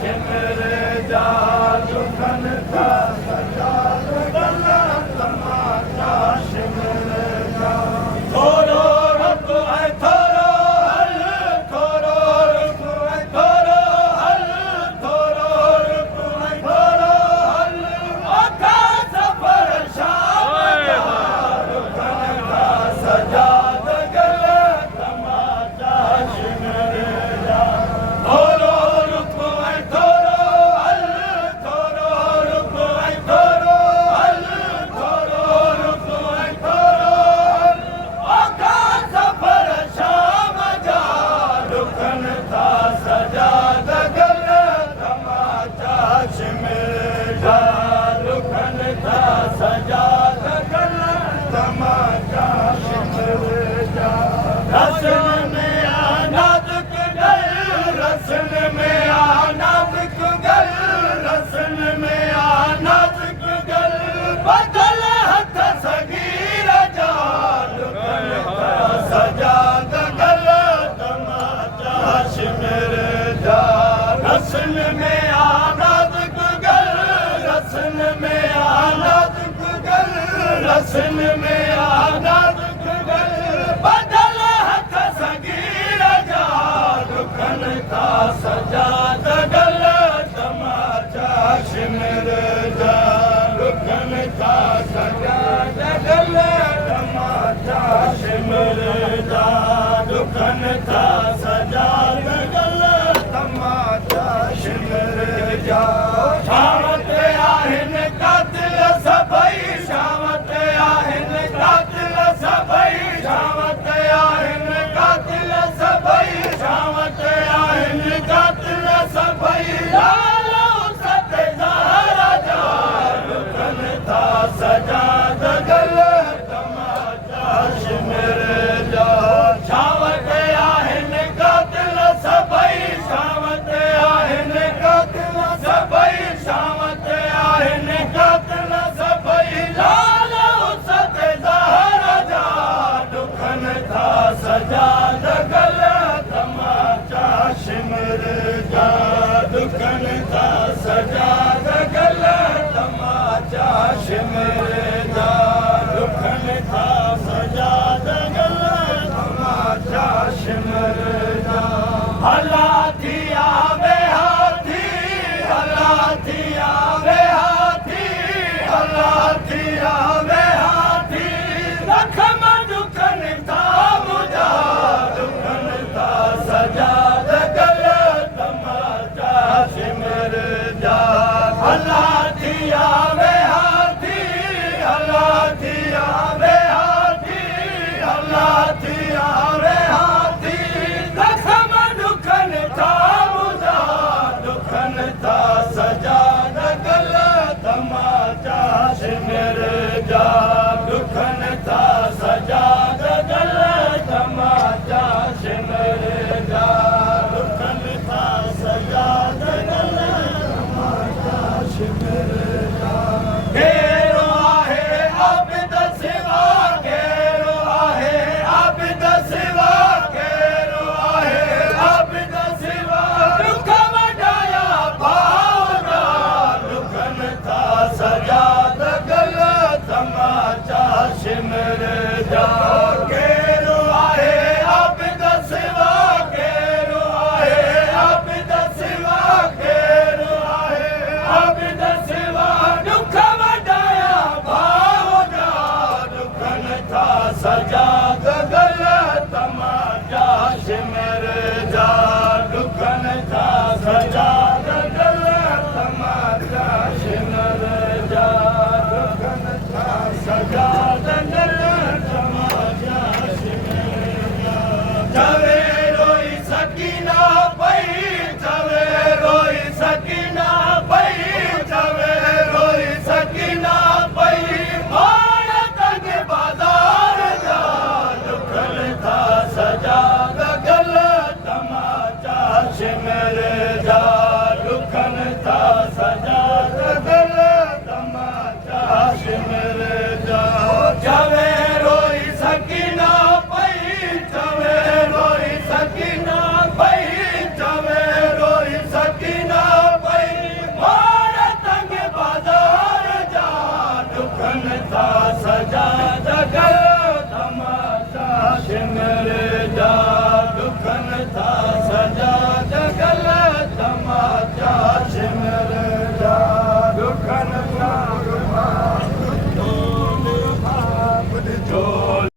शिमर जा दुखन था सजाद गला तमाचा शिमर जा थोरो रुक है थोरो हल थोरो रुक है थोरो हल थोरो रुक है थोरो हल आका सफर शाम दुखन था सजाद गला तमाचा शिमर जा थोरो रुक है थोरो हल थोरो रुक है थोरो हल थोरो रुक है थोरो हल आका सफर शाम जा दुखन था सजाद गल तमाचा शिमर जा दुखन था सजाद गल तमाचा शिमर जा रसन में आनादक गल रसन में आनादक गल रसन में आनादक गल बदल हथ सगीर जा दुखन था सजाद गल तमाचा शिमर जा रसन में आनादक गल रसन में आनादक गल रसन में आनादक गल बदल हथ सगीर जा दुखन था सजाद गल तमाचा शिमर जा दुखन था सजाद गल तमाचा शिमर जा दुखन था सजाद गल तमाचा शिमर जा शामत आहिन कातिल सभई शामत आहिन कातिल सभई शामत आहिन कातिल सभई शामत आहिन कातिल सभई लालो सत ज़हरा जा दुखन था सजाद गल तमाचा शिमर जा शामत आहिन कातिल सभई शामत आहिन कातिल सभई शामत आहिन कातिल सभई लालो सत ज़हरा जा दुखन था सजाद गल तमाचा शिमर जा दुखन था सजाद गल तमाचा शिमर जा दुखन था सजाद गल तमाचा शिमर जा हला थी आवे हाथी हला थी आवे हाथी हला थी आवे हाथी रखम दुखन था मुझा दुखन था सजाद गल तमाचा शिमर जा हला थी आवे हाथी हला थी आवे हाथी हला थी आवे हाथी रखम दुखन था मुझा दुखन था सजाद गल तमाचा शिमर जा दुखन था सजाद गल तमाचा शिमर जा दुखन था सजाद गल तमाचा शिमर जा केरो आहे आबिद सिवा केरो आहे आबिद सिवा केरो आहे आबिद सिवा दुख वॾाया भावना दुखन था सजाद गल तमाचा शिमर जा केरो आहे आबिद सिवा केरो आहे आबिद सिवा केरो आहे आबिद सिवा दुख वॾाया भावना दुखन था सजाद गल तमाचा शिमर जा दुखन था सजाद गल तमाचा शिमर जा दुखन था सजाद गल तमाचा शिमर जा जवे रोई सकीना पई जवे रोई सकीना पई जवे रोई सकीना पई माण तंग बाज़ार जा दुखन था सजाद गल तमाचा शिमर जा दुखन था सजाद गल तमाचा शिमर जा जवे रोई सकीना पई जवे रोई सकीना पई जवे रोई सकीना मेरे जा दुखन था